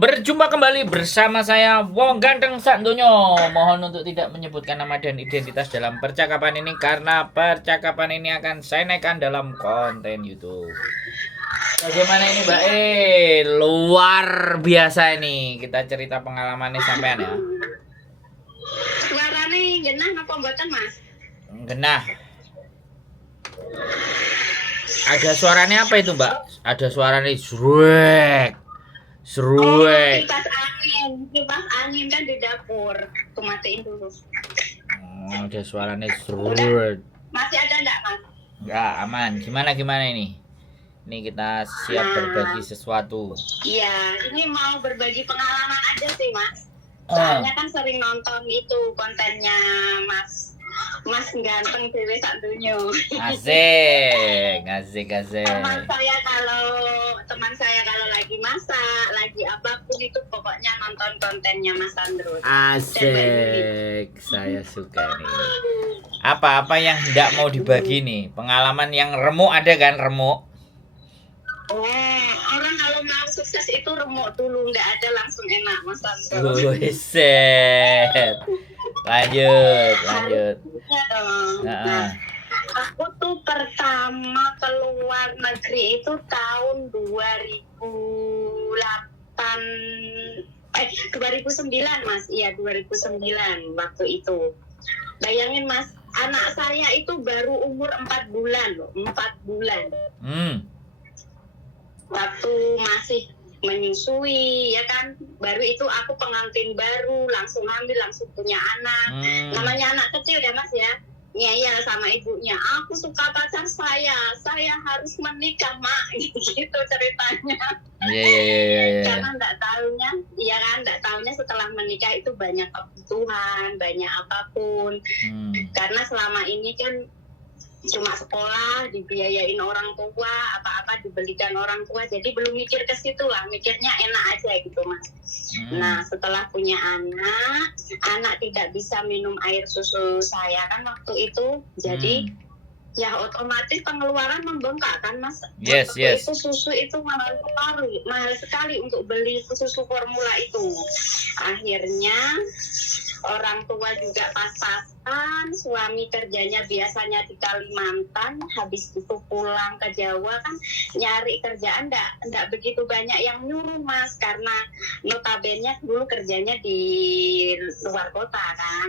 berjumpa kembali bersama saya Wong Ganteng Sak Donya. Mohon untuk tidak menyebutkan nama dan identitas dalam percakapan ini karena percakapan ini akan saya naikkan dalam konten YouTube. Bagaimana ini Mbak? Luar biasa ini. Kita cerita pengalamannya sampean ya. Suarane genah napa mboten, Mas? Genah. Ada suaranya apa itu, Mbak? Ada suaranya Sruek. Sruek. Kipas angin kan di dapur. Aku matiin dulu. Oh, ada suaranya Sruek. Masih ada enggak, Mas? Enggak, aman. Gimana ini? Ini kita siap berbagi sesuatu. Iya, ini mau berbagi pengalaman aja sih, Mas. Soalnya kan sering nonton itu kontennya Mas Ganteng Dewe Sak Donya. Asik. Teman saya kalau lagi masak, lagi apapun itu pokoknya nonton kontennya Mas Sandro. Asik. Saya suka nih. Apa yang hendak mau dibagi nih? Pengalaman yang remuk ada kan, remuk? Orang kalau mau sukses itu remuk dulu, nggak ada langsung enak, Mas Sandro. Buset. Lanjut. Nah, aku tuh pertama keluar negeri itu tahun 2009, Mas. Iya, 2009 waktu itu. Bayangin, Mas, anak saya itu baru umur 4 bulan loh, 4 bulan. Waktu masih menyusui ya kan, baru itu aku pengantin baru, langsung hamil, langsung punya anak. Namanya anak kecil ya, Mas ya. Iya sama ibunya, aku suka pacar saya harus menikah, Mak. Gitu ceritanya. Iya. Karena nggak taunya setelah menikah itu banyak kebutuhan, banyak apapun. Karena selama ini kan cuma sekolah, dibiayain orang tua, apa-apa dibelikan orang tua, jadi belum mikir ke situ lah, mikirnya enak aja gitu, Mas. Nah, setelah punya anak tidak bisa minum air susu saya kan waktu itu, jadi ya otomatis pengeluaran membengkak kan, Mas. Yes. Itu susu itu mahal sekali untuk beli susu formula itu. Akhirnya orang tua juga pas-pasan, suami kerjanya biasanya di Kalimantan, habis itu pulang ke Jawa kan nyari kerjaan enggak begitu banyak yang nyuruh, Mas, karena notabene dulu kerjanya di luar kota kan.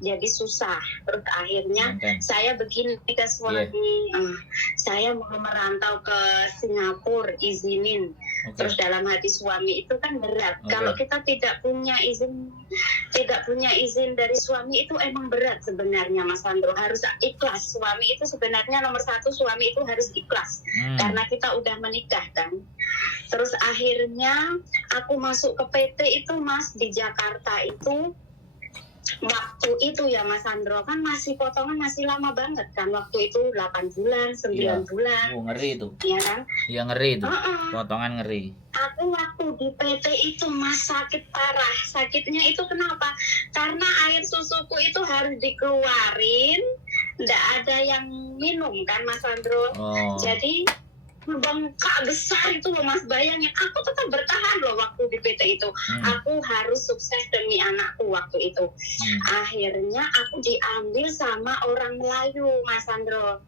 Jadi susah. Terus akhirnya saya begini ke suami, saya mau merantau ke Singapura, izinin. Terus dalam hati suami itu kan berat. Kalau kita tidak punya izin dari suami itu emang berat sebenarnya, Mas Sandro. Harus ikhlas. Suami itu sebenarnya nomor satu, suami itu harus ikhlas. Karena kita udah menikah kan. Terus akhirnya aku masuk ke PT itu, Mas, di Jakarta itu. Waktu itu ya, Mas Sandro, kan masih potongan masih lama banget kan. Waktu itu 8 bulan, 9 bulan. Ngeri itu. Iya kan? Iya, ngeri itu. Potongan ngeri. Aku waktu di PT itu, Mas, sakit parah. Sakitnya itu kenapa? Karena air susuku itu harus dikeluarin, nggak ada yang minum kan, Mas Sandro. Jadi bengkak besar itu loh, Mas. Bayangin, aku tetap bertahan loh waktu di PT itu. Aku harus sukses demi anakku waktu itu. Akhirnya aku diambil sama orang Melayu, Mas Sandro.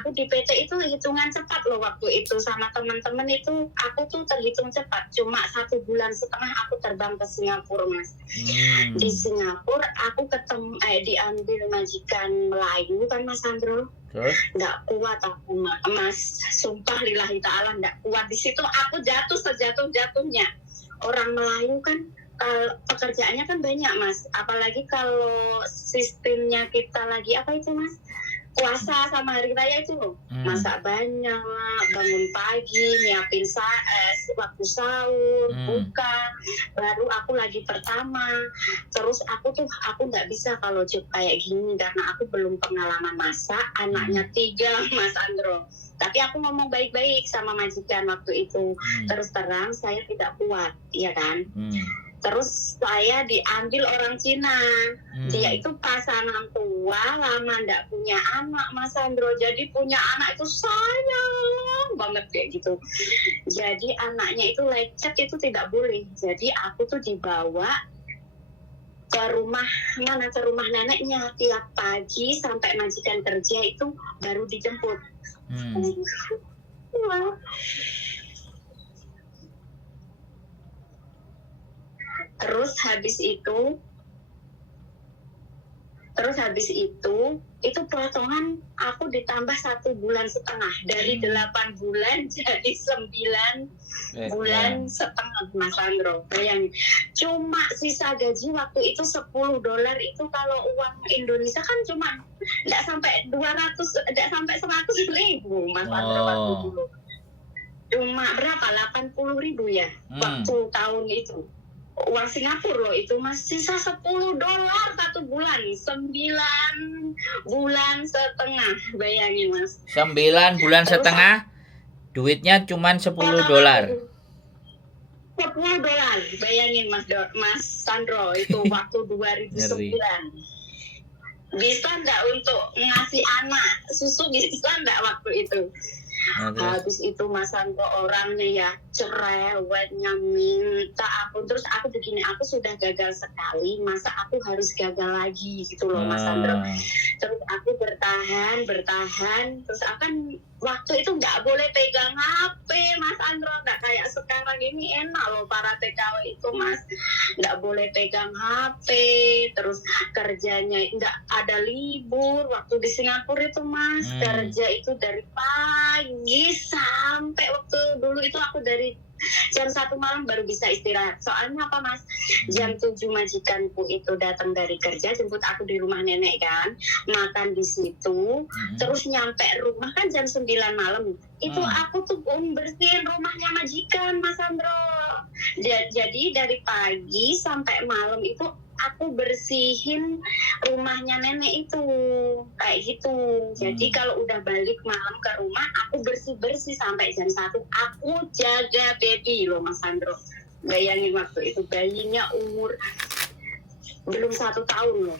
Aku di PT itu hitungan cepat loh waktu itu. Sama teman-teman itu aku tuh terhitung cepat. Cuma 1,5 bulan aku terbang ke Singapura, Mas. Di Singapura aku diambil majikan Melayu kan, Mas Sandro. Terus? Nggak kuat aku, Mas, sumpah lillahi ta'ala nggak kuat. Di situ aku jatuh sejatuh-jatuhnya. Orang Melayu kan pekerjaannya kan banyak, Mas, apalagi kalau sistemnya kita lagi apa itu, Mas, puasa sama hari raya itu loh. Masak banyak, bangun pagi, nyiapin waktu sahur, buka, baru aku lagi pertama. Terus aku nggak bisa kalau job kayak gini karena aku belum pengalaman masak, anaknya 3, Mas Andro. Tapi aku ngomong baik-baik sama majikan waktu itu. Terus terang saya tidak kuat, iya kan. Terus saya diambil orang Cina. Dia itu pasangan tua, lama nggak punya anak, Mas Sandro. Jadi punya anak itu sayang banget kayak gitu. Jadi anaknya itu lecet itu tidak boleh. Jadi aku tuh dibawa ke rumah neneknya tiap pagi sampai majikan kerja itu baru dijemput. Terus habis itu potongan aku ditambah 1,5 bulan dari 8 bulan jadi 9 bulan setengah, Mas Sandro. Bayangin, cuma sisa gaji waktu itu $10 itu kalau uang Indonesia kan cuma nggak sampai 200, nggak sampai 100.000, Mas Sandro waktu dulu. Cuma berapa? 80.000 ya waktu tahun itu. Uang Singapura loh itu masih sisa $10 1 bulan, 9 bulan setengah, bayangin Mas. 9 bulan setengah, duitnya cuma $10. $10, bayangin Mas Sandro itu waktu 2009. Bisa nggak untuk ngasih anak susu, bisa nggak waktu itu? Habis itu Mas Sandro orangnya ya cerewetnya minta ampun. Terus aku begini, aku sudah gagal sekali, masa aku harus gagal lagi gitu loh Mas Sandro. Terus aku bertahan. Terus akan waktu itu nggak boleh pegang HP Mas Sandro, nggak kayak sekarang ini enak loh para TKW itu Mas, nggak boleh pegang HP. Terus kerjanya nggak ada libur waktu di Singapura itu Mas. Kerja itu dari pagi sampai waktu dulu itu aku dari jam 1 malam baru bisa istirahat. Soalnya apa Mas? Jam 7 majikanku itu datang dari kerja, jemput aku di rumah nenek kan, makan di situ, terus nyampe rumah kan jam 9 malam. Itu aku tuh bersihin rumahnya majikan Mas Sandro. Jadi dari pagi sampai malam itu aku bersihin rumahnya nenek itu kayak gitu. Jadi kalau udah balik malam ke rumah, aku bersih sampai jam 1. Aku jaga baby loh Mas Sandro. Bayangin waktu itu bayinya umur belum 1 tahun loh.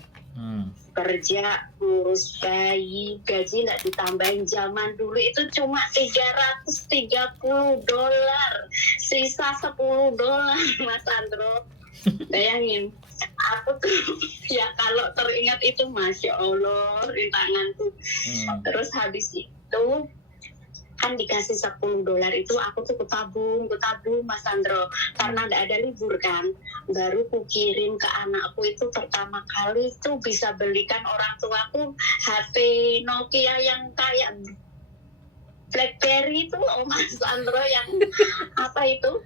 Kerja ngurus bayi, gaji nggak ditambahin. Zaman dulu itu cuma $330, sisa $10 Mas Sandro. Bayangin, aku tuh ya kalau teringat itu Masya Allah rintanganku. Terus habis itu kan dikasih $10 itu aku tuh kutabung Mas Sandro, karena nggak ada libur kan. Baru kukirim ke anakku itu pertama kali tuh bisa belikan orang tuaku HP Nokia yang kayak BlackBerry itu Mas Sandro, yang apa itu,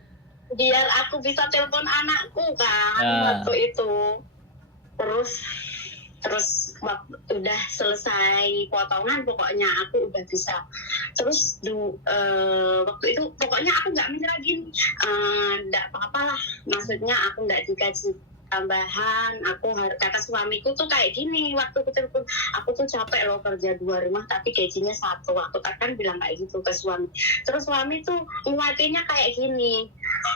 biar aku bisa telepon anakku kan waktu itu. Terus waktu udah selesai potongan pokoknya aku udah bisa. Terus waktu itu pokoknya aku nggak menyerah gini, nggak apa-apa lah, maksudnya aku nggak digaji tambahan. Aku harus, kata suamiku tuh kayak gini waktu aku telepon, aku tuh capek loh kerja 2 rumah tapi gajinya 1. Aku kan bilang kayak gitu ke suami. Terus suami tuh nguatinnya kayak gini,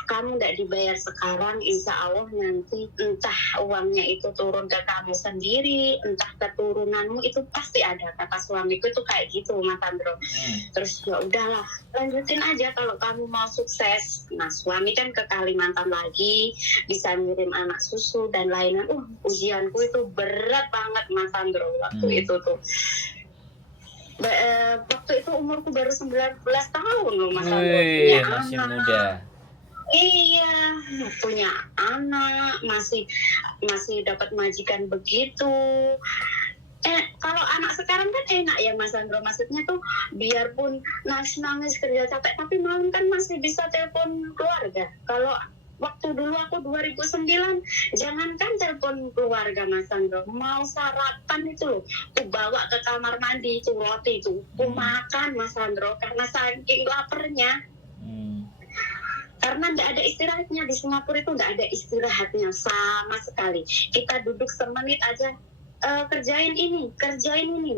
kamu nggak dibayar sekarang, insya Allah nanti entah uangnya itu turun ke kamu sendiri, entah keturunanmu itu pasti ada, kata suamiku itu kayak gitu Mas Sandro. Terus ya udahlah, lanjutin aja kalau kamu mau sukses. Nah suami kan ke Kalimantan lagi, bisa ngirim anak susu dan lain-lain. Ujianku itu berat banget Mas Sandro waktu itu tuh. Waktu itu umurku baru 19 tahun loh Mas Sandro. Masih muda. Iya, punya anak, masih dapat majikan begitu. Kalau anak sekarang kan enak ya Mas Sandro, maksudnya tuh biarpun nangis kerja capek, tapi malam kan masih bisa telepon keluarga. Kalau waktu dulu aku 2009, jangankan telepon keluarga Mas Sandro, mau sarapan itu loh, aku bawa ke kamar mandi itu roti itu, aku makan Mas Sandro, karena saking laparnya. Karena nggak ada istirahatnya di Singapura itu, nggak ada istirahatnya sama sekali. Kita duduk semenit aja, kerjain ini.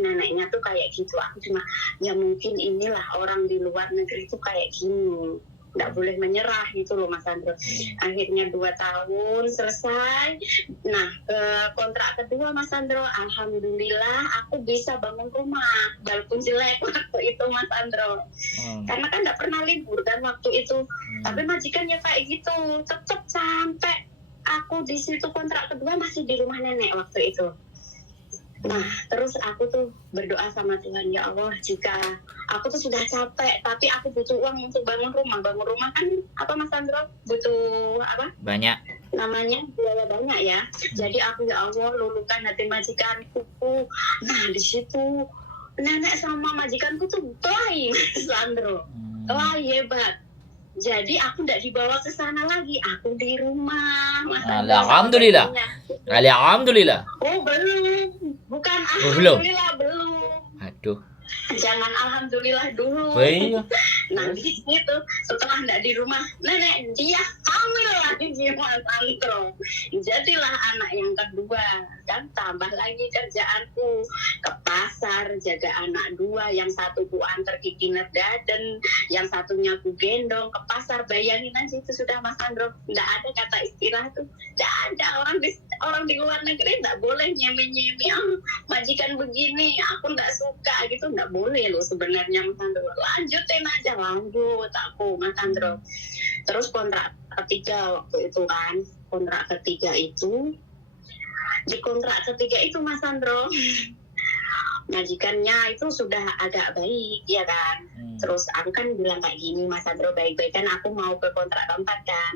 Neneknya tuh kayak gitu. Aku cuma, ya mungkin inilah orang di luar negeri tuh kayak gini. nggak boleh menyerah gitu loh Mas Sandro. Akhirnya 2 tahun selesai. Nah kontrak kedua Mas Sandro, alhamdulillah aku bisa bangun rumah walaupun jelek waktu itu Mas Sandro. Karena kan nggak pernah libur kan waktu itu. Tapi majikannya kayak gitu, tetap sampai aku di situ kontrak kedua masih di rumah nenek waktu itu. Nah, terus aku tuh berdoa sama Tuhan, ya Allah, jika aku tuh sudah capek, tapi aku butuh uang untuk bangun rumah. Bangun rumah kan, apa Mas Sandro? Butuh apa? Banyak. Namanya biaya banyak ya. Jadi aku, ya Allah, luluhkan hati majikanku. Nah, di situ nenek sama majikanku tuh baik, Mas Sandro. Wah, hebat. Jadi aku tidak dibawa ke sana lagi, aku di rumah. Alhamdulillah. Alhamdulillah. Oh belum, bukan belum. alhamdulillah belum. Aduh. Jangan alhamdulillah dulu. Iya. Nah di situ setelah tidak di rumah, nenek dia hamil lagi Mas Sandro. Jadilah anak yang kedua, kan tambah lagi kerjaanku ke pasar, jaga anak 2, yang satu ku antar ke kindergarten, yang satunya ku gendong ke pasar. Bayangin aja itu sudah Mas Sandro, nggak ada kata istilah tuh, nggak ada. Orang di luar negeri nggak boleh nyemi-nyemi, majikan begini aku nggak suka gitu, nggak boleh loh sebenarnya Mas Sandro. Lanjutin aja, lanjut aku Mas Sandro. Terus kontrak ketiga waktu itu kan, kontrak ketiga itu, di kontrak ketiga itu Mas Sandro, majikannya itu sudah agak baik ya kan. Terus aku kan bilang kayak gini, Mas Sandro, baik-baik kan aku mau ke kontrak keempat kan,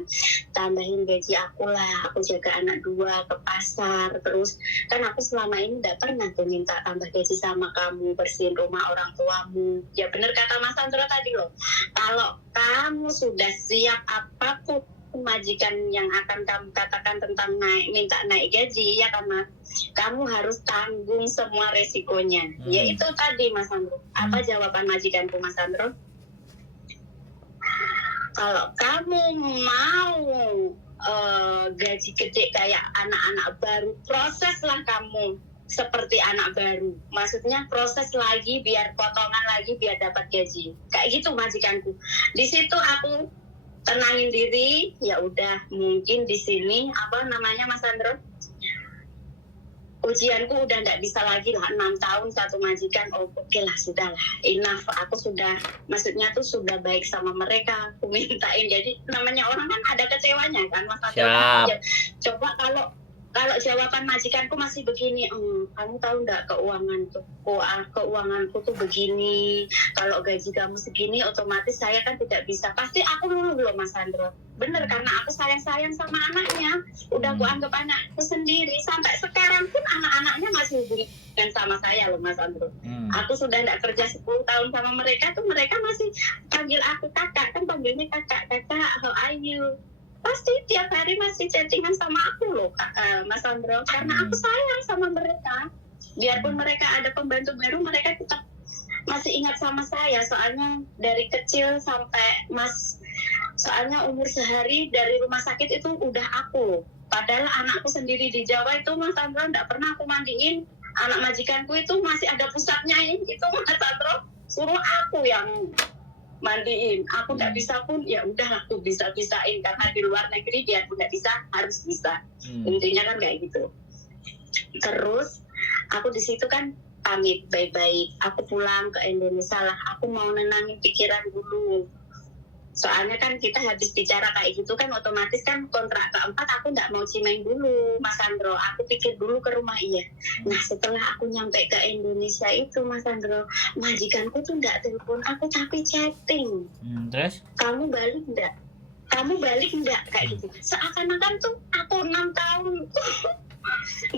tambahin gaji aku lah, aku jaga anak 2 ke pasar. Terus kan aku selama ini tidak pernah tuh minta tambah gaji sama kamu, bersihin rumah orang tuamu. Ya bener kata Mas Sandro tadi loh, kalau kamu sudah siap apapun majikan yang akan kamu katakan tentang minta naik gaji, ya kan Mas, kamu harus tanggung semua resikonya. Yaitu tadi Mas Sandro. Apa jawaban majikanku Mas Sandro? Kalau kamu mau gaji gede kayak anak-anak baru, proseslah kamu seperti anak baru. Maksudnya proses lagi biar potongan lagi biar dapat gaji. Kayak gitu majikanku. Di situ aku tenangin diri, ya udah mungkin di sini apa namanya Mas Sandro, ujianku udah nggak bisa lagi lah, 6 tahun satu majikan. Oke lah, sudah lah, enough. Aku sudah, maksudnya tuh sudah baik sama mereka, aku mintain. Jadi namanya orang kan ada kecewanya kan Mas Sandro. Coba kalau jawaban majikanku masih begini, kamu tahu nggak keuanganku tuh begini, kalau gaji kamu segini otomatis saya kan tidak bisa. Pasti aku luluh loh Mas Sandro. Bener, karena aku sayang sama anaknya, udah aku anggap anakku sendiri. Sampai sekarang pun anak-anaknya masih hubungan sama saya loh Mas Sandro. Aku sudah nggak kerja 10 tahun sama mereka tuh, mereka masih panggil aku kakak, kan panggilnya kakak, how are you? Pasti tiap hari masih chattingan sama aku loh Mas Sandro, karena aku sayang sama mereka. Biarpun mereka ada pembantu baru, mereka tetap masih ingat sama saya. Soalnya dari kecil sampai soalnya umur sehari dari rumah sakit itu udah aku. Padahal anakku sendiri di Jawa itu Mas Sandro nggak pernah aku mandiin. Anak majikanku itu masih ada pusatnya itu Mas Sandro, suruh aku yang mandiin. Aku nggak bisa pun ya udah aku bisa-bisain, karena di luar negeri dia nggak bisa, harus bisa. Intinya kan kayak gitu. Terus aku di situ kan pamit baik-baik, aku pulang ke Indonesia lah, aku mau nenangin pikiran dulu. Soalnya kan kita habis bicara kayak gitu kan, otomatis kan kontrak keempat aku nggak mau cimeng dulu Mas Sandro, aku pikir dulu ke rumah. Iya. Nah setelah aku nyampe ke Indonesia itu Mas Sandro, majikanku tuh nggak telepon aku tapi chatting. Terus? Kamu balik nggak? Kayak gitu. Seakan-akan tuh aku 6 tahun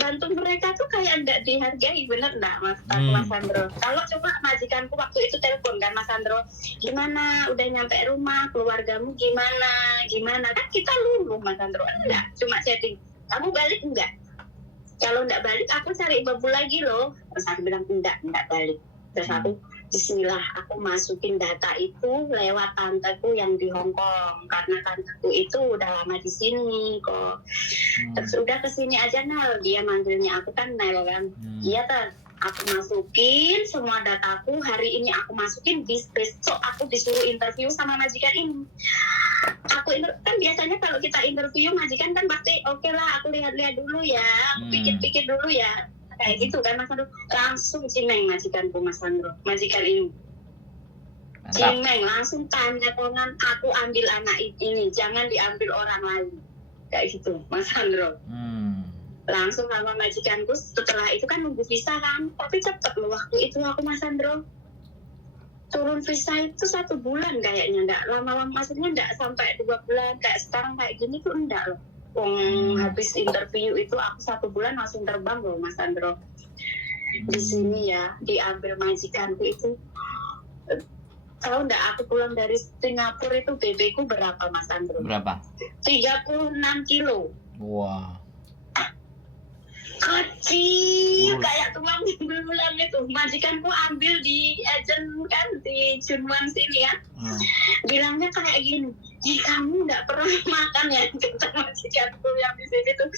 bantu mereka tuh kayak nggak dihargai. Bener nggak Mas Sandro? Kalau coba majikanku waktu itu telepon kan Mas Sandro, gimana udah nyampe rumah, keluargamu gimana, kan kita luluh Mas Sandro. Enggak, cuma chatting, kamu balik enggak? Kalau nggak balik aku cari babu lagi loh. Terus aku bilang enggak balik. Terus aku bismillah, aku masukin data itu lewat tanteku yang di Hong Kong, karena tanteku itu udah lama di sini kok. Terus udah kesini aja Nal, dia manggilnya aku kan Nel kan. Iya Aku masukin semua dataku, hari ini aku masukin, besok aku disuruh interview sama majikan ini. Kan biasanya kalau kita interview majikan kan pasti oke lah, aku lihat-lihat dulu ya, aku pikir-pikir dulu ya, kayak gitu kan Mas Sandro. Langsung cimeng majikanku Mas Sandro, majikan ini cimeng, langsung tanda tangan, aku ambil anak ini, jangan diambil orang lain, kayak gitu Mas Sandro. Langsung sama majikanku, setelah itu kan nunggu visa kan, tapi cepet loh waktu itu aku Mas Sandro. Turun visa itu 1 bulan kayaknya, nggak lama-lama, maksudnya nggak sampai 2 bulan kayak sekarang kayak gini tuh, enggak loh. Habis interview itu aku 1 bulan langsung terbang loh Mas Sandro. Di sini ya diambil majikanku itu. Tahu nggak aku pulang dari Singapura itu BB ku berapa Mas Sandro? Berapa? 36 kilo. Wah. Kecil kayak tulang belulang itu. Majikanku ambil di agent kan di Junwan sini ya. Bilangnya kayak gini, kamu nggak pernah makan ya, kata majikanku yang di sini tuh.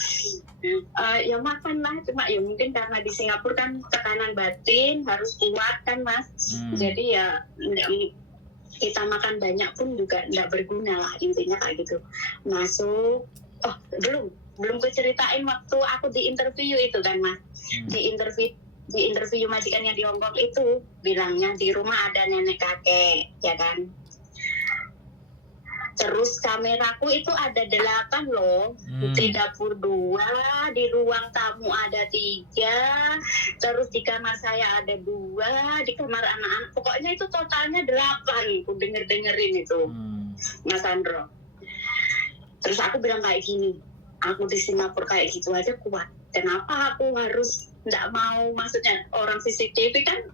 Ya makan lah, cuma ya mungkin karena di Singapura kan tekanan batin harus kuat kan Mas. Jadi ya kita makan banyak pun juga nggak berguna lah, intinya kayak gitu. Masuk, belum keceritain waktu aku di interview itu kan Mas. Di interview majikan yang di Hongkong itu bilangnya di rumah ada nenek kakek ya kan. Terus kameraku itu ada 8 loh, di dapur 2, di ruang tamu ada 3, terus di kamar saya ada 2, di kamar anak-anak, pokoknya itu totalnya 8, aku dengerin itu Mas Sandro. Terus aku bilang kayak gini, aku di Singapura kayak gitu aja kuat, kenapa aku harus nggak mau, maksudnya orang CCTV kan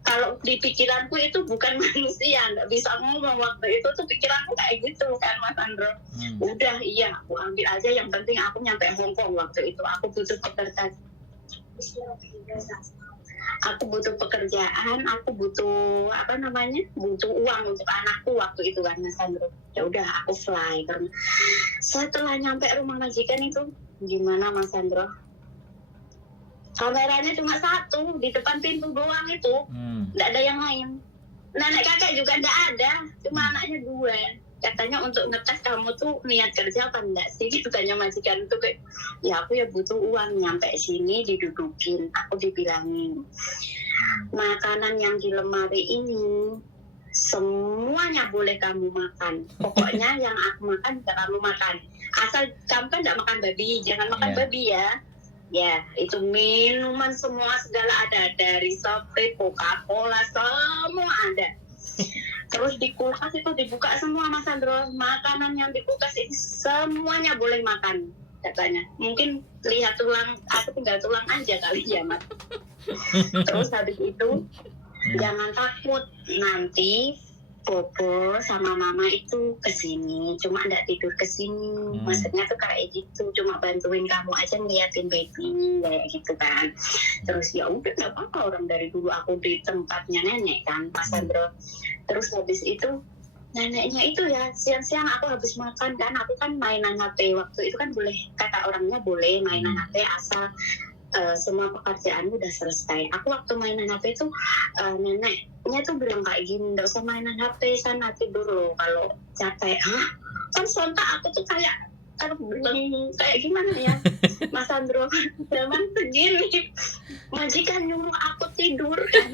kalau di pikiranku itu bukan manusia, nggak bisa ngomong waktu itu tuh, pikiranku kayak gitu kan Mas Andro. Udah iya aku ambil aja, yang penting aku nyampe Hongkong waktu itu, aku butuh pekerjaan, aku butuh butuh uang untuk anakku waktu itu kan Mas Andro. Ya udah aku fly, karena setelah nyampe rumah majikan itu gimana Mas Andro, kameranya cuma 1 di depan pintu doang itu, nggak ada yang lain. Nenek kakek juga nggak ada, cuma anaknya 2. Katanya untuk ngetes kamu tuh niat kerja apa enggak sih, gitu tanya majikan itu. Kayak ya aku ya butuh uang, nyampe sini didudukin, aku dibilangin makanan yang di lemari ini semuanya boleh kamu makan, pokoknya yang aku makan gak kamu makan, asal kamu kan gak makan babi, jangan makan babi ya. Ya, itu minuman semua segala ada, dari Sprite, Coca-Cola, semua ada. Terus di kulkas itu dibuka semua Mas Sandro, makanan yang di kulkas itu semuanya boleh makan katanya. Mungkin lihat tulang, aku tinggal tulang aja kali ya Mas. Terus habis itu jangan takut, nanti Bobo sama Mama itu kesini, cuma nggak tidur kesini. Maksudnya tuh kayak gitu, cuma bantuin kamu aja ngeliatin baby kayak gitu kan. Terus ya udah nggak apa-apa, orang dari dulu aku di tempatnya nenek kan Mas Sandro. Terus habis itu neneknya itu ya siang-siang aku habis makan kan, aku kan mainan HP waktu itu kan, boleh kata orangnya boleh mainan HP asal semua pekerjaanmu udah selesai. Aku waktu mainan HP itu neneknya tuh bilang kayak gini, nggak usah mainan HP, sana tidur loh kalau capek. Kan sontak aku tuh kayak terbeleng, kayak gimana ya Mas Sandro, zaman segini majikan nyuruh aku tidur kan.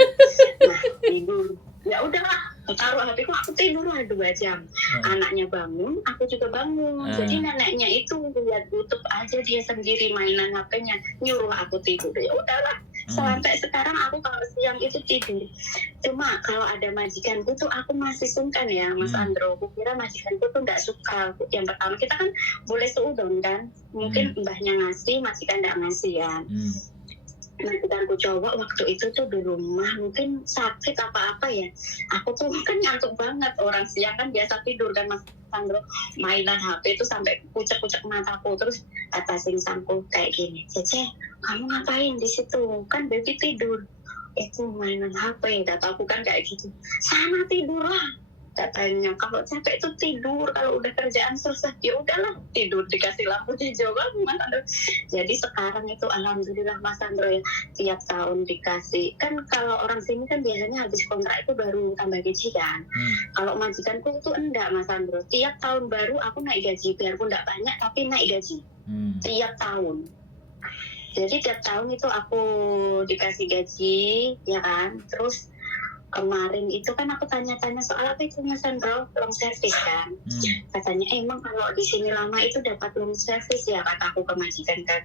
Nah tidur, ya udahlah taruh HP ku, aku tidur lah 2 jam. Anaknya bangun, aku juga bangun. Jadi neneknya itu lihat YouTube aja dia sendiri mainan HP-nya, nyuruh aku tidur. Ya udahlah, sampai sekarang aku kalau siang itu tidur. Cuma kalau ada majikanku tuh aku masih sungkan ya Mas Andro. Aku kira majikanku tuh nggak suka. Yang pertama kita kan boleh seudon kan, mungkin mbahnya ngasih, majikan nggak ngasih ya. Majikanku cowok waktu itu tuh di rumah mungkin sakit apa-apa ya, aku tuh kan ngantuk banget, orang siang kan biasa tidur kan Mas Sandro, mainan HP itu sampai kucek-kucek mataku. Terus kata singsangku kayak gini, Cece kamu ngapain di situ, kan baby tidur. Itu mainan HP, kata aku kan kayak gitu, sana tidur lah, Katanya kalau capek itu tidur, kalau udah kerjaan selesai ya udahlah tidur, dikasih lampu hijau kan Mas Andro. Jadi sekarang itu alhamdulillah Mas Andro ya, tiap tahun dikasih, kan kalau orang sini kan biasanya habis kontrak itu baru tambah gaji kan. Kalau majikanku itu enggak Mas Andro, tiap tahun baru aku naik gaji, biarpun enggak banyak tapi naik gaji tiap tahun. Jadi tiap tahun itu aku dikasih gaji ya kan. Terus kemarin itu kan aku tanya-tanya soal apa itu Mas Andro, long service kan. Katanya emang kalau di sini lama itu dapat long service ya, kataku ke majikan kan.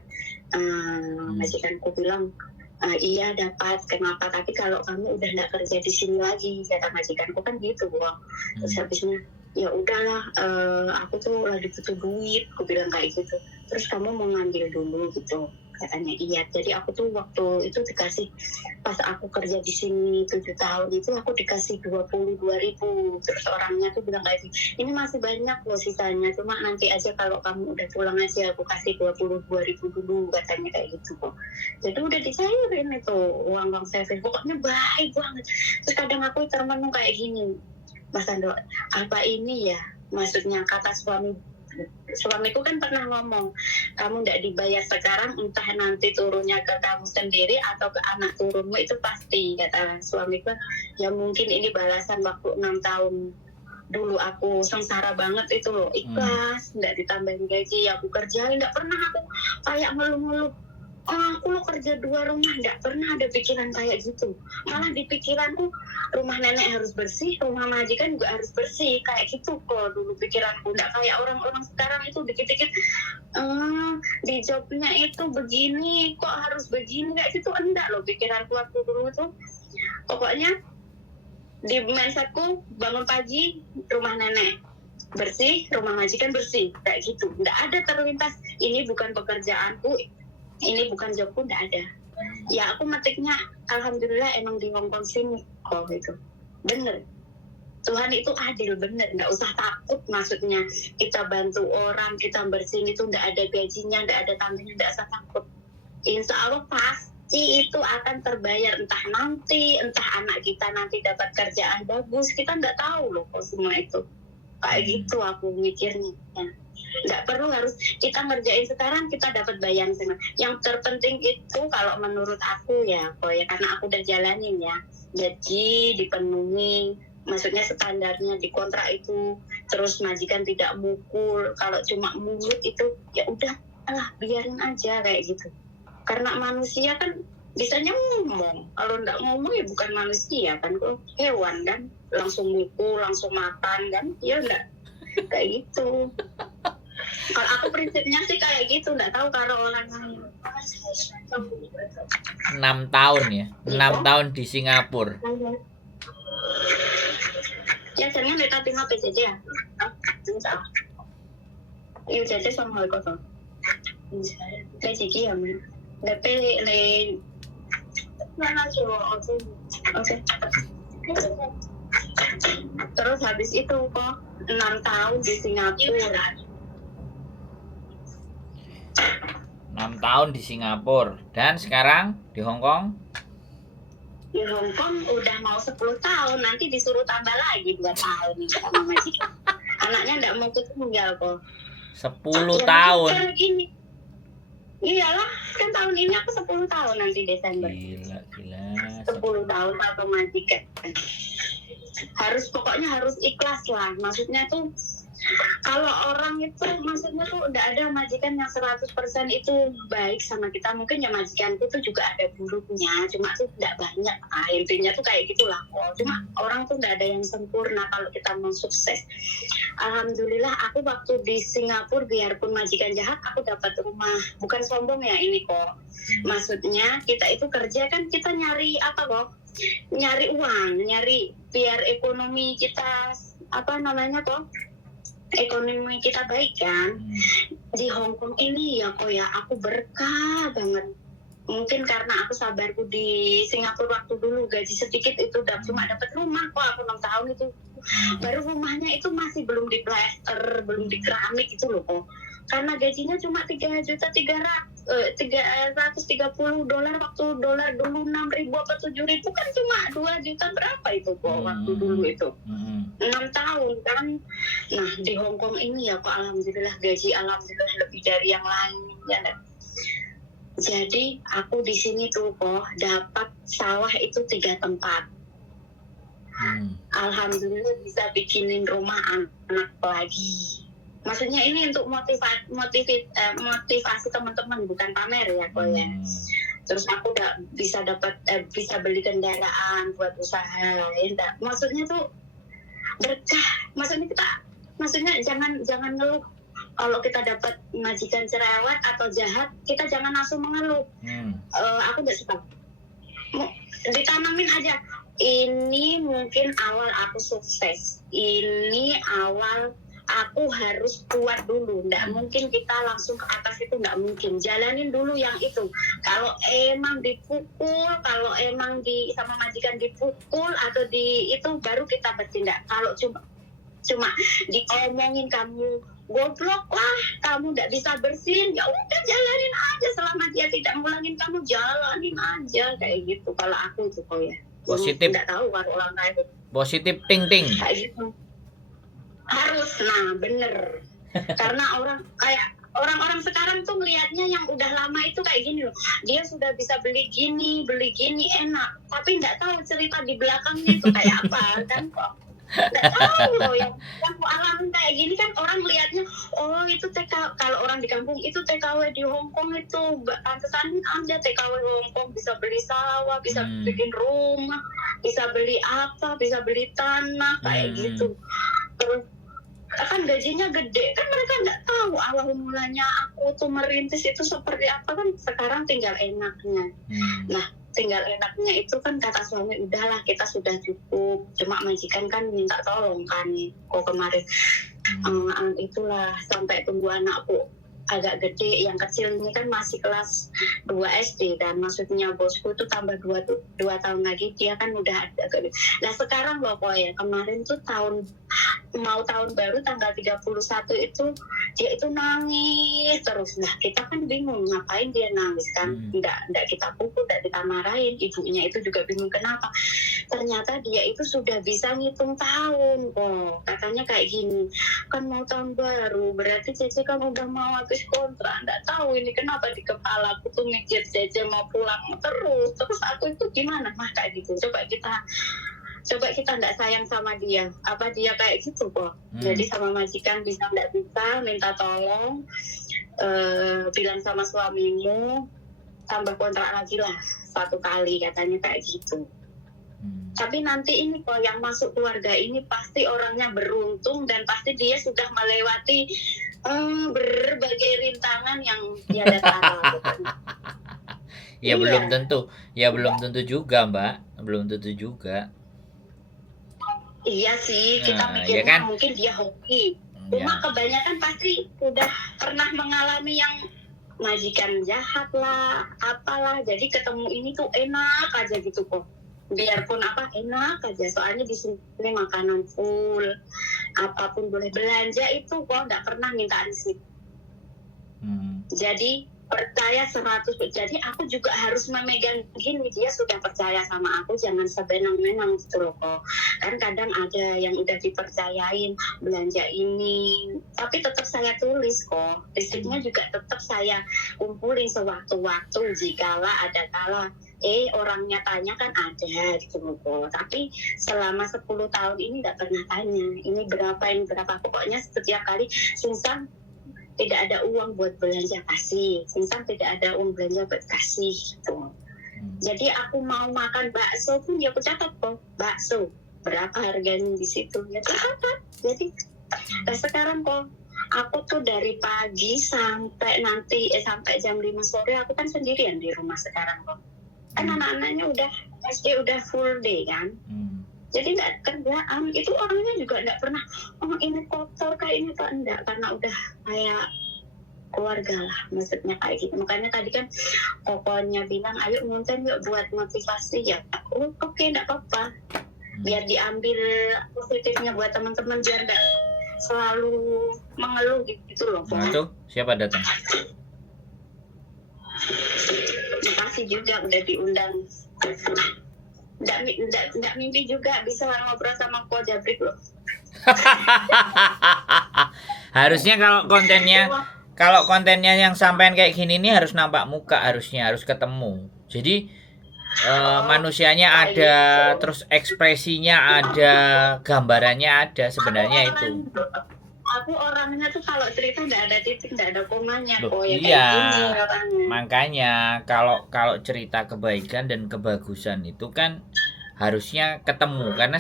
Majikanku bilang iya dapat, kenapa, tapi kalau kamu udah nggak kerja di sini lagi, kata majikanku kan gitu. Terus habisnya ya udahlah, aku tuh lagi butuh duit, aku bilang kayak gitu. Terus kamu mau ngambil dulu gitu, katanya iya. Jadi aku tuh waktu itu dikasih, pas aku kerja di sini 7 tahun itu aku dikasih 22.000. Terus orangnya tuh bilang kayak gitu, ini masih banyak loh sisanya, cuma nanti aja kalau kamu udah pulang aja aku kasih 22.000 dulu, katanya kayak gitu kok. Jadi udah disairin itu uang service, pokoknya baik banget. Terus kadang aku termenung kayak gini, Mas Andro, apa ini ya maksudnya, kata suamiku kan pernah ngomong, kamu nggak dibayar sekarang, entah nanti turunnya ke kamu sendiri atau ke anak turunmu, itu pasti, kata suamiku. Ya mungkin ini balasan waktu 6 tahun dulu aku sengsara banget itu loh, ikhlas, nggak ditambahin gaji, aku kerjain, nggak pernah aku kayak ngeluh-ngeluh, aku lo kerja 2 rumah, nggak pernah ada pikiran kayak gitu. Malah di pikiranku rumah nenek harus bersih, rumah majikan juga harus bersih, kayak gitu kok dulu pikiranku. Nggak kayak orang-orang sekarang itu dikit-dikit di jobnya itu begini, kok harus begini, kayak gitu. Enggak loh pikiranku waktu dulu tuh. Pokoknya di mindsetku bangun pagi rumah nenek bersih, rumah majikan bersih, kayak gitu. Nggak ada terlintas ini bukan pekerjaanku, ini bukan jobku, nggak ada. Ya aku metiknya alhamdulillah emang di Hongkong sini kok gitu. Bener, Tuhan itu adil, bener, nggak usah takut. Maksudnya kita bantu orang, kita bersihin itu nggak ada gajinya, nggak ada tambahnya, nggak usah takut. Insya Allah pasti itu akan terbayar, entah nanti, entah anak kita nanti dapat kerjaan bagus, kita nggak tahu loh kok semua itu. Kayak gitu aku mikirnya. Nggak perlu harus kita ngerjain sekarang kita dapat bayaran sama. Yang terpenting itu kalau menurut aku ya, kok ya, karena aku udah jalanin ya, jadi dipenuhi, maksudnya standarnya di kontrak itu, terus majikan tidak mukul. Kalau cuma mulut itu ya udah lah, biarin aja kayak gitu. Karena manusia kan bisanya ngomong, kalau nggak ngomong ya bukan manusia kan, kok hewan kan, langsung mukul, langsung makan kan, ya enggak kayak gitu. Kalau aku prinsipnya sih kayak gitu, nggak tahu kalau orang lain. 6 tahun ya, 6 tahun di Singapura. Ya jangan lihat tengok PJJ ya. Yêu trẻ chết xong rồi có phải cái gì kia mà le oke. Terus habis itu kok 6 tahun di Singapura. 6 tahun di Singapura dan sekarang di Hong Kong. Di Hong Kong udah mau 10 tahun, nanti disuruh tambah lagi 2 tahun nih sama majikan. Anaknya enggak mau ketinggal kok. 10 tahun. Gini. Iyalah, kan tahun ini aku 10 tahun nanti Desember. Gila. 10 tahun satu majikan. Pokoknya harus ikhlas lah. Maksudnya tuh kalau orang itu maksudnya tuh udah ada majikan yang 100% itu baik sama kita, mungkin ya majikanku tuh juga ada buruknya, cuma tuh tidak banyak. Intinya tuh kayak gitulah kok. Cuma orang tuh nggak ada yang sempurna kalau kita mau sukses. Alhamdulillah aku waktu di Singapura biarpun majikan jahat aku dapat rumah. Bukan sombong ya ini kok. Maksudnya kita itu kerja kan kita nyari apa kok? Nyari uang, nyari biar ekonomi kita ekonomi kita baik kan. Di Hong Kong ini ya kok ya aku berkah banget. Mungkin karena aku sabarku di Singapura waktu dulu gaji sedikit itu cuma dapat rumah kok aku 6 tahun itu. Baru rumahnya itu masih belum diplaster, belum dikeramik itu loh kok. karena gajinya cuma $3.330 waktu dolar dulu 6.000 apa 7.000 kan cuma 2 juta berapa itu kok waktu dulu itu 6 tahun kan. Nah di Hong Kong ini ya kok alhamdulillah gaji alhamdulillah lebih dari yang lain ya. Jadi aku di sini tuh kok dapat sawah itu 3 tempat. Alhamdulillah bisa bikinin rumah anak lagi. Maksudnya ini untuk motivasi teman-teman, bukan pamer ya kok ya. Terus aku udah bisa bisa beli kendaraan buat usaha ya enggak. Maksudnya tuh berkah. Maksudnya jangan ngeluh. Kalau kita dapat majikan cerewet atau jahat, kita jangan langsung mengeluh. Aku nggak suka. Ditanamin aja. Ini mungkin awal aku sukses. Ini awal aku harus kuat dulu. Nggak mungkin kita langsung ke atas itu, nggak mungkin. Jalanin dulu yang itu. Kalau emang dipukul, kalau emang sama majikan dipukul atau itu baru kita bertindak. Kalau cuma diomongin kamu goblok lah, kamu nggak bisa bersin, ya udah jalanin aja selama dia tidak ngulangin kamu, jalanin aja kayak gitu. Kalau aku itu kok ya positif, nggak tahu kalau orang lain positif ting kayak gitu harus. Nah bener karena orang-orang sekarang tuh melihatnya yang udah lama itu kayak gini loh, dia sudah bisa beli gini enak, tapi nggak tahu cerita di belakangnya itu kayak apa kan kok. Nggak tahu loh yang aku alamin kayak gini kan. Orang melihatnya oh itu kalau orang di kampung itu TKW di Hong Kong itu pantesan aja TKW Hong Kong bisa beli sawah, bisa bikin rumah, bisa beli apa, bisa beli tanah kayak gitu. Terus kan gajinya gede kan, mereka nggak tahu awal mulanya aku tuh merintis itu seperti apa kan. Sekarang tinggal enaknya. Nah tinggal enaknya itu kan kata suami udahlah kita sudah cukup, cuma majikan kan minta tolong kan kok kemarin itulah sampai tunggu anakku agak gede. Yang kecil ini kan masih kelas 2 SD dan maksudnya bosku tuh tambah 2 tahun lagi dia kan udah agak gede. Nah sekarang loh kok ya kemarin tuh mau tahun baru tanggal 31 itu dia itu nangis terus. Nah kita kan bingung ngapain dia nangis kan, enggak kita pukul, enggak kita marahin. Ibunya itu juga bingung kenapa. Ternyata dia itu sudah bisa ngitung tahun kok. Katanya kayak gini, kan mau tahun baru berarti Cece kan udah mau habis kontrak. Enggak tahu ini kenapa di kepala aku tuh mikir Cece mau pulang terus aku itu gimana mah kayak gitu. Coba kita nggak sayang sama dia, apa dia kayak gitu kok. Jadi sama majikan bisa nggak bisa minta tolong, bilang sama suamimu tambah kontrak lagi lah 1 kali katanya kayak gitu. Tapi nanti ini kok yang masuk keluarga ini pasti orangnya beruntung dan pasti dia sudah melewati berbagai rintangan yang dia datang. Ya belum tentu, belum tentu juga Mbak, belum tentu juga. Iya sih, kita mikirnya ya kan? mungkin dia hoki. Cuma kebanyakan pasti udah pernah mengalami yang majikan jahat lah, apalah. Jadi ketemu ini tuh enak aja gitu kok. Biarpun apa enak aja. Soalnya di sini makanan full, apapun boleh belanja itu kok nggak pernah minta risik. Jadi percaya 100%. Jadi aku juga harus memegang gini, dia sudah percaya sama aku, jangan sebenang-benang gitu loh kok. Kan kadang ada yang udah dipercayain belanja ini, tapi tetap saya tulis kok. Risiknya juga tetap saya kumpulin sewaktu-waktu jikalau ada kala orangnya tanya kan ada gitu loh kok. Tapi selama 10 tahun ini nggak pernah tanya ini berapa. Pokoknya setiap kali Susan tidak ada uang buat belanja kasih, Susan tidak ada uang belanja buat kasih gitu. Jadi aku mau makan bakso pun ya aku catat kok, bakso berapa harganya di situ ya catat. Jadi sekarang kok aku tuh dari pagi sampai jam 5 sore aku kan sendirian di rumah sekarang kok. Kan anak-anaknya udah SD udah full day kan. Jadi nggak kerjaan, itu orangnya juga nggak pernah ini kotor kayak ini kok enggak, karena udah kayak keluarga lah maksudnya kayak gitu. Makanya tadi kan pokoknya bilang ayo ngonten yuk buat motivasi ya. Oke, nggak apa-apa, biar diambil positifnya buat teman-teman, biar nggak selalu mengeluh gitu loh. Nah, tuh siapa datang? Makasih juga udah diundang. Nggak mimpi juga bisa ngobrol sama Ko Jabrik loh. Harusnya kalau kontennya yang sampean kayak gini nih harus nampak muka, harus ketemu. Jadi manusianya ada, terus ekspresinya ada, gambarannya ada, sebenarnya itu. Aku orangnya tuh kalau cerita nggak ada titik, nggak ada komanya. Loh, Ya iya, kayak gini orangnya. makanya kalau cerita kebaikan dan kebagusan itu kan harusnya ketemu, karena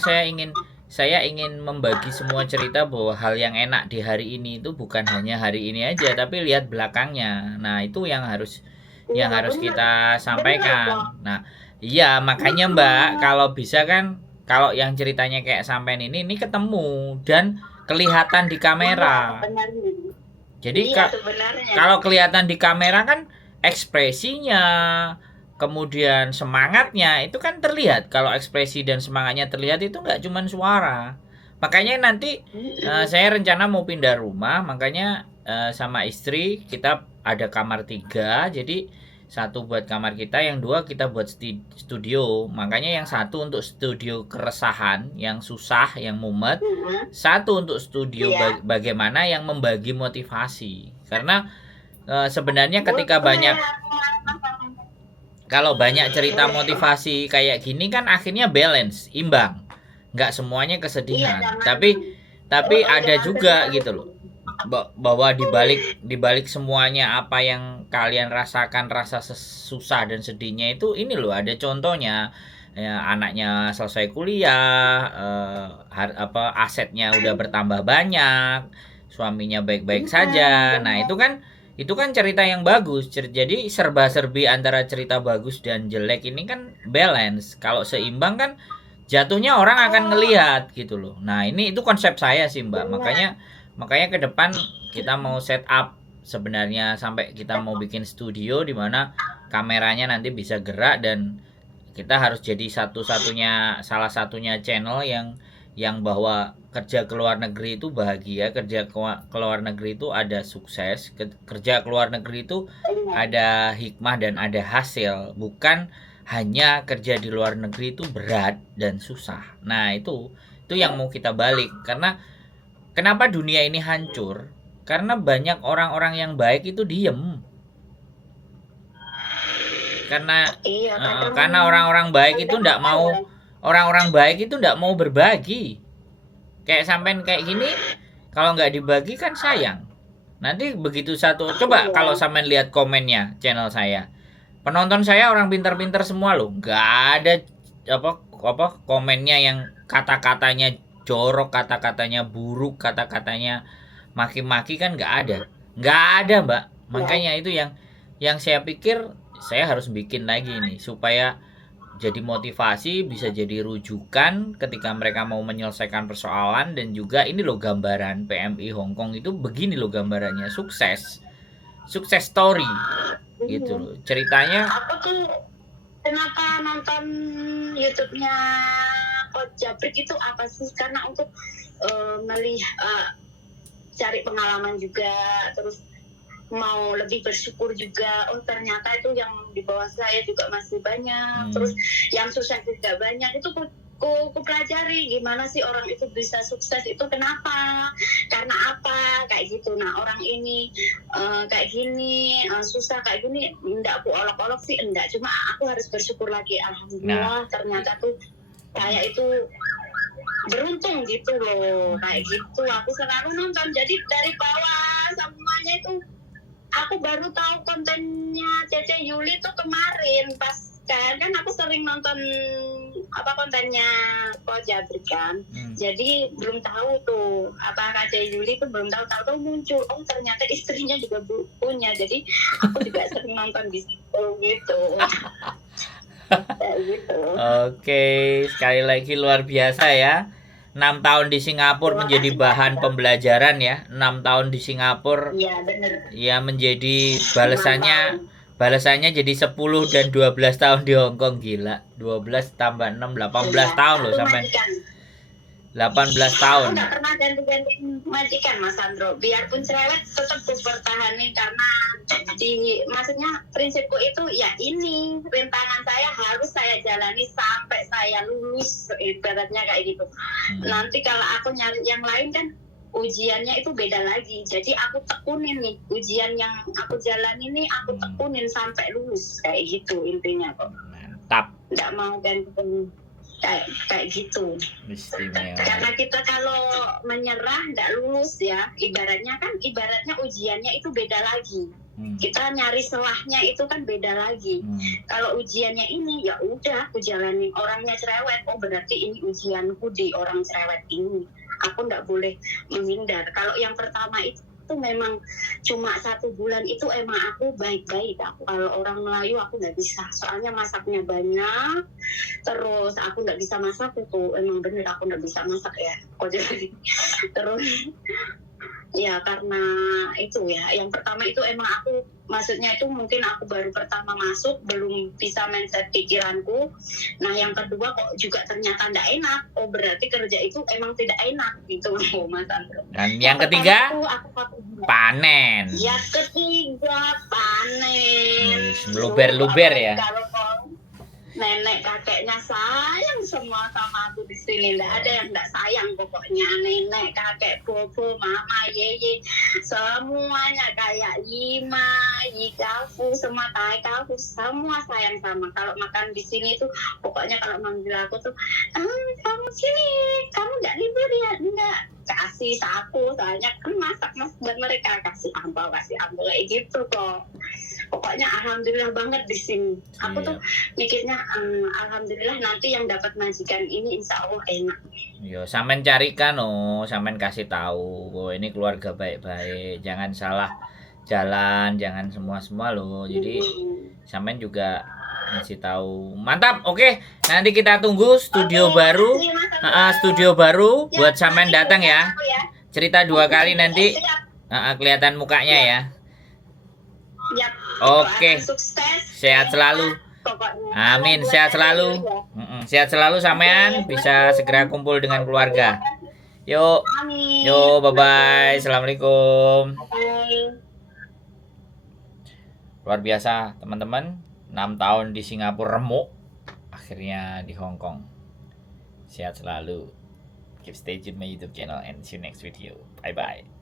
saya ingin membagi semua cerita bahwa hal yang enak di hari ini itu bukan hanya hari ini aja, tapi lihat belakangnya. Nah, itu yang harus Bener. kita sampaikan. Nah, iya, makanya Mbak, kalau bisa kan, kalau yang ceritanya kayak sampean ini ketemu dan kelihatan di kamera. Jadi Iya, sebenarnya. kalau kelihatan di kamera kan ekspresinya, kemudian semangatnya itu kan terlihat. Kalau ekspresi dan semangatnya terlihat itu nggak cuma suara. Makanya nanti saya rencana mau pindah rumah, makanya sama istri kita ada kamar 3, jadi satu buat kamar kita, yang 2 kita buat studio. Makanya yang satu untuk studio keresahan, yang susah, yang mumet. Satu untuk studio bagaimana yang membagi motivasi. Karena sebenarnya ketika kalau banyak cerita motivasi kayak gini kan akhirnya balance, imbang. Nggak semuanya kesedihan. Tapi ada juga gitu loh, bahwa dibalik semuanya apa yang kalian rasakan, rasa susah dan sedihnya itu, ini loh ada contohnya. Ya, anaknya selesai kuliah, asetnya udah bertambah banyak, suaminya baik-baik saja. Nah, itu kan cerita yang bagus. Jadi serba-serbi antara cerita bagus dan jelek ini kan balance. Kalau seimbang kan jatuhnya orang akan ngelihat gitu loh. Nah, itu konsep saya sih, Mbak. Makanya ke depan kita mau set up sebenarnya sampai kita mau bikin studio di mana kameranya nanti bisa gerak, dan kita harus jadi salah satunya channel yang bahwa kerja ke luar negeri itu bahagia, kerja ke luar negeri itu ada sukses, kerja ke luar negeri itu ada hikmah dan ada hasil, bukan hanya kerja di luar negeri itu berat dan susah. Nah, itu yang mau kita balik. Karena kenapa dunia ini hancur? Karena banyak orang-orang yang baik itu diem. Karena orang-orang baik itu enggak mau berbagi. Kayak sampean kayak gini, kalau nggak dibagi kan sayang. Nanti begitu coba kalau sampean lihat komennya channel saya, penonton saya orang pintar-pintar semua loh, nggak ada komennya yang kata-katanya jorok, kata-katanya buruk, kata-katanya maki-maki, kan nggak ada Mbak. Makanya itu yang saya pikir saya harus bikin lagi nih, supaya jadi motivasi, bisa jadi rujukan ketika mereka mau menyelesaikan persoalan. Dan juga ini loh gambaran PMI Hong Kong itu begini loh gambarannya, sukses story gitu loh ceritanya. Aku tuh kenapa nonton YouTube-nya Coach Jabrik itu apa sih? Karena untuk melihat, cari pengalaman juga, terus mau lebih bersyukur juga. Oh, ternyata itu yang di bawah saya juga masih banyak, terus yang susah juga banyak. Itu ku pelajari gimana sih orang itu bisa sukses itu, kenapa, karena apa, kayak gitu. Nah, orang ini kayak gini, susah kayak gini, enggak aku olok-olok sih, enggak, cuma aku harus bersyukur lagi. Alhamdulillah, ternyata tuh saya itu beruntung gitu loh, kayak gitu. Aku selalu nonton, jadi dari bawah semuanya itu aku baru tahu kontennya Cece Yuli tuh kemarin pas kan aku sering nonton kontennya Coach Jabrik kan. Jadi belum tahu tuh apa Cece Yuli tuh belum tahu muncul, oh ternyata istrinya juga punya. Jadi aku juga sering nonton di situ gitu. Gitu. Oke, sekali lagi luar biasa ya. 6 tahun di Singapura menjadi bahan pembelajaran ya. 6 tahun di Singapura. Iya, benar. Ya, menjadi balasannya jadi 10 dan 12 tahun di Hong Kong. Gila. 12 tambah 6 18 tahun loh sampai. 18 Aku tahun. nggak pernah ganti-ganti majikan Mas Sandro. Biarpun cerewet tetap ku pertahanin karena maksudnya prinsipku itu ya ini rintangan saya harus saya jalani sampai saya lulus ibaratnya kayak gitu. Nanti kalau aku nyari yang lain kan ujiannya itu beda lagi. Jadi aku tekunin nih ujian yang aku jalani nih aku tekunin sampai lulus kayak gitu intinya kok. Mantap. Nggak mau ganti kayak gitu. Istimewa. Karena kita kalau menyerah nggak lulus ya, ibaratnya ujiannya itu beda lagi. Kita nyari selahnya itu kan beda lagi. Kalau ujiannya ini ya udah aku jalanin. Orangnya cerewet, oh berarti ini ujianku di orang cerewet ini. Aku nggak boleh menghindar. Kalau yang pertama itu memang cuma 1 bulan itu emang aku baik-baik. Aku kalau orang Melayu aku nggak bisa, soalnya masaknya banyak. Terus aku nggak bisa masak itu emang bener aku nggak bisa masak ya. Terus ya karena itu ya yang pertama itu emang aku maksudnya itu mungkin aku baru pertama masuk belum bisa mindset pikiranku. Nah yang kedua kok juga ternyata nggak enak, oh berarti kerja itu emang tidak enak gitu loh Mas Andro. Dan yang ketiga panen. Yang ketiga panen. Luber-luber ya. Kalau nenek kakeknya sayang semua sama aku di sini, nggak ada yang nggak sayang pokoknya. Nenek kakek bobo mama yeye semuanya kayak Yima Yikafu semua Taikafu semua sayang sama. Kalau makan di sini tuh pokoknya kalau manggil aku tuh kamu sini kamu nggak libur ya nggak kasih saku soalnya kan masak buat mereka kasih ampau kayak gitu kok. Pokoknya alhamdulillah banget di sini. Aku tuh mikirnya alhamdulillah nanti yang dapat majikan ini insya Allah enak. Yo, sampean carikan sampean kasih tahu. Oh, ini keluarga baik-baik. Jangan salah jalan, jangan semua loh. Jadi sampean juga ngasih tahu. Mantap. Oke, nanti kita tunggu studio baru. Studio baru buat sampean datang ya. Cerita 2 kali nanti. Kelihatan mukanya ya. Yap. Oke. Sukses. Sehat selalu. Amin, sehat selalu. Sehat selalu sampean, bisa segera kumpul dengan keluarga. Yuk. Amin. Yuk, bye-bye. Assalamualaikum. Bye. Luar biasa, teman-teman. 6 tahun di Singapura remuk, akhirnya di Hong Kong. Sehat selalu. Keep stay tune my YouTube channel and see you next video. Bye-bye.